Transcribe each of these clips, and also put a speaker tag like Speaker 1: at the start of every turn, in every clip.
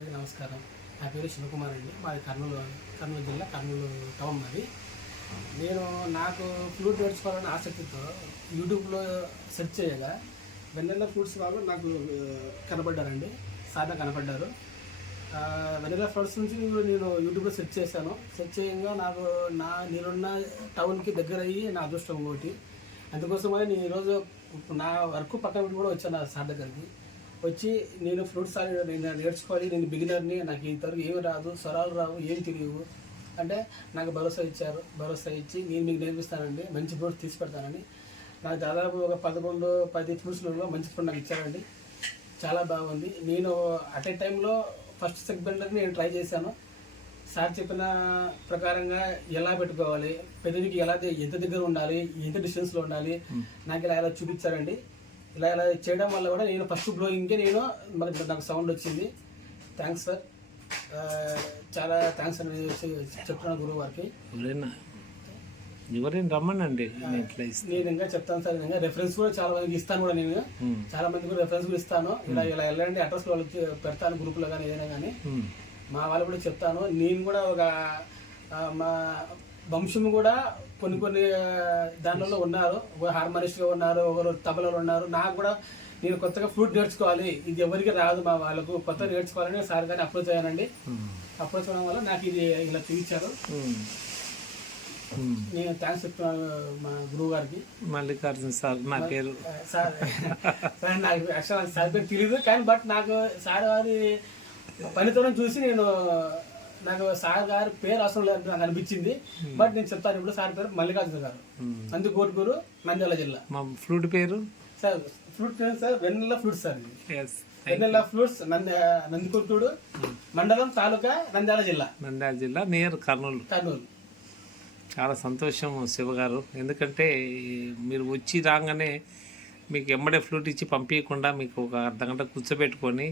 Speaker 1: నమస్కారం. నా పేరు శివకుమార్ అండి. మాది కర్నూలు కర్నూలు జిల్లా కర్నూలు టౌన్ మాది. నేను నాకు ఫ్లూట్ నేర్చుకోవాలని ఆసక్తితో యూట్యూబ్లో సెర్చ్ చేయగా వెన్నెల ఫ్రూట్స్ వాళ్ళు నాకు కనపడ్డారండి సాదా కనపడ్డారు ఆ, వెన్నెల ఫ్రూట్స్ నుంచి నేను యూట్యూబ్లో సెర్చ్ చేశాను. సెర్చ్ చేయగా నాకు నా నేనున్న టౌన్కి దగ్గర అయ్యి నా అదృష్టం ఇంకోటి అందుకోసమని నేను ఈరోజు నా వర్క్ పక్కన కూడా వచ్చాను సార్ దగ్గరికి. వచ్చి నేను ఫ్రూట్స్ నేను నేర్చుకోవాలి నేను బిగినర్ని నాకు ఇంతవరకు ఏమి రాదు స్వరాలు రావు ఏం తెలియవు. అంటే నాకు భరోసా ఇచ్చారు భరోసా ఇచ్చి నేను మీకు నేర్పిస్తానండి మంచి ఫ్రూట్స్ తీసి పెడతానని. నాకు దాదాపు ఒక పదకొండు పది ఫ్రూట్స్లలో మంచి ఫ్రూట్ నాకు ఇచ్చారండి. చాలా బాగుంది. నేను అట్ ఏ టైంలో ఫస్ట్ సెగ్మెంట్ నేను ట్రై చేశాను. సార్ చెప్పిన ప్రకారంగా ఎలా పెట్టుకోవాలి పెదవికి ఎలా ఎంత దగ్గర ఉండాలి ఎంత డిస్టెన్స్లో ఉండాలి నాకు ఇలా ఇలా చూపించారండి. ఇలా ఇలా చేయడం వల్ల కూడా నేను ఫస్ట్ బ్లోయింగ్కే నేను మనకి నాకు సౌండ్ వచ్చింది. థ్యాంక్స్ సార్ చాలా థ్యాంక్స్ అని చెప్తున్నాను గురువు వారికి
Speaker 2: ఎవరైనా రమ్మనండి నేను
Speaker 1: ఇంకా చెప్తాను సార్ ఇంకా రెఫరెన్స్ కూడా చాలా మందికి ఇస్తాను కూడా నేను. చాలా మందికి కూడా రెఫరెన్స్ కూడా ఇస్తాను. ఇలా ఇలా వెళ్ళండి అడ్రస్ వాళ్ళకి పెడతాను గ్రూప్లో కానీ ఏదైనా కానీ. మా వాళ్ళు కూడా చెప్తాను. నేను కూడా ఒక మా వంశం కూడా కొన్ని కొన్ని దానిలో ఉన్నారు. ఒక హార్మోనిస్ట్గా ఉన్నారు ఒకరు తబలలో ఉన్నారు. నాకు కూడా నేను కొత్తగా ఫ్లూట్ నేర్చుకోవాలి. ఇది ఎవరికి రాదు మా వాళ్ళకు. కొత్త నేర్చుకోవాలని సార్ గారిని అప్రోచ్ అయ్యానండి.
Speaker 2: ఉమ్,
Speaker 1: అప్రోచ్ అవ్వడం వల్ల నాకు ఇది ఇలా చూపించారు.
Speaker 2: ఉమ్.
Speaker 1: నేను థ్యాంక్స్ చెప్తున్నాను మా గురువు గారికి.
Speaker 2: మల్లికార్జున సార్ నా పేరు.
Speaker 1: సార్ సార్ నాకు యాక్చువల్ సార్ పేరు తెలియదు కానీ బట్ నాకు సార్ గారి పనితనం చూసి నేను నాకు సార్ గారి పేరు అవసరం లేదు నాకు అనిపించింది. బట్ నేను చెప్తాను ఇప్పుడు సార్ పేరు మల్లికార్జున గారు.
Speaker 2: ఉమ్.
Speaker 1: అందుకోటుకూరు నంద్యాల జిల్లా.
Speaker 2: మా ఫ్లూట్ పేరు?
Speaker 1: Sir fruit sir Vennela fruits sir Vennela fruits నంద నందికొట్టూడు మండలం తాలూకా నంద్యాల జిల్లా.
Speaker 2: నంద్యాల జిల్లా నియర్ కర్నూలు.
Speaker 1: కర్నూలు.
Speaker 2: చాలా సంతోషం శివ గారు. ఎందుకంటే మీరు వచ్చి రాగానే మీకు ఎమ్మడే ఫ్లూట్ ఇచ్చి పంపించకుండా మీకు ఒక అర్ధ గంట కూర్చోబెట్టుకొని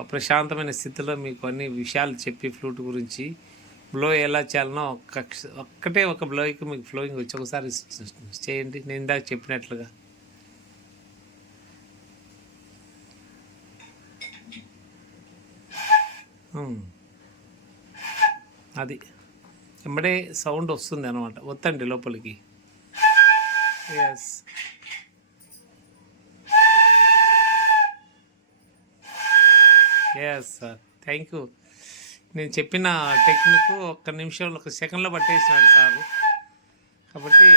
Speaker 2: ప్రశాంతమైన స్థితిలో మీకు అన్ని విషయాలు చెప్పి ఫ్లూట్ గురించి బ్లో ఎలా చేయాలనో ఒక్క ఒక్కటే ఒక బ్లోకి మీకు ఫ్లోయింగ్ వచ్చి ఒకసారి చేయండి. నేను ఇందాక చెప్పినట్లుగా. అది. వెంబడే సౌండ్ వస్తుంది అనమాట వత్తండి లోపలికి. Yes yes sir thank you నేను చెప్పిన టెక్నిక్ ఒక్క నిమిషంలో ఒక సెకండ్లో పట్టేసినాడు సార్. కాబట్టి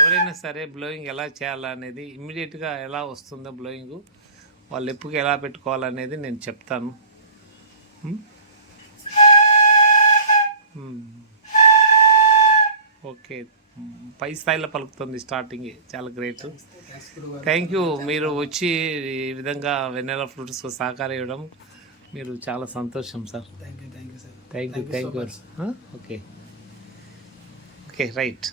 Speaker 2: ఎవరైనా సరే బ్లోయింగ్ ఎలా చేయాలనేది ఇమ్మీడియట్గా ఎలా వస్తుందో బ్లోయింగ్ వాళ్ళ ఎప్పుకి ఎలా పెట్టుకోవాలనేది నేను చెప్తాను. Hmm? Hmm. ఓకే పై స్థాయిలో పలుకుతుంది స్టార్టింగ్ చాలా గ్రేట్ థ్యాంక్ యూ మీరు వచ్చి ఈ విధంగా వెన్నెల ఫ్రూట్స్ సహకారం ఇవ్వడం మీరు చాలా సంతోషం sir.
Speaker 1: Thank you thank you sir
Speaker 2: thank you thank you okay okay right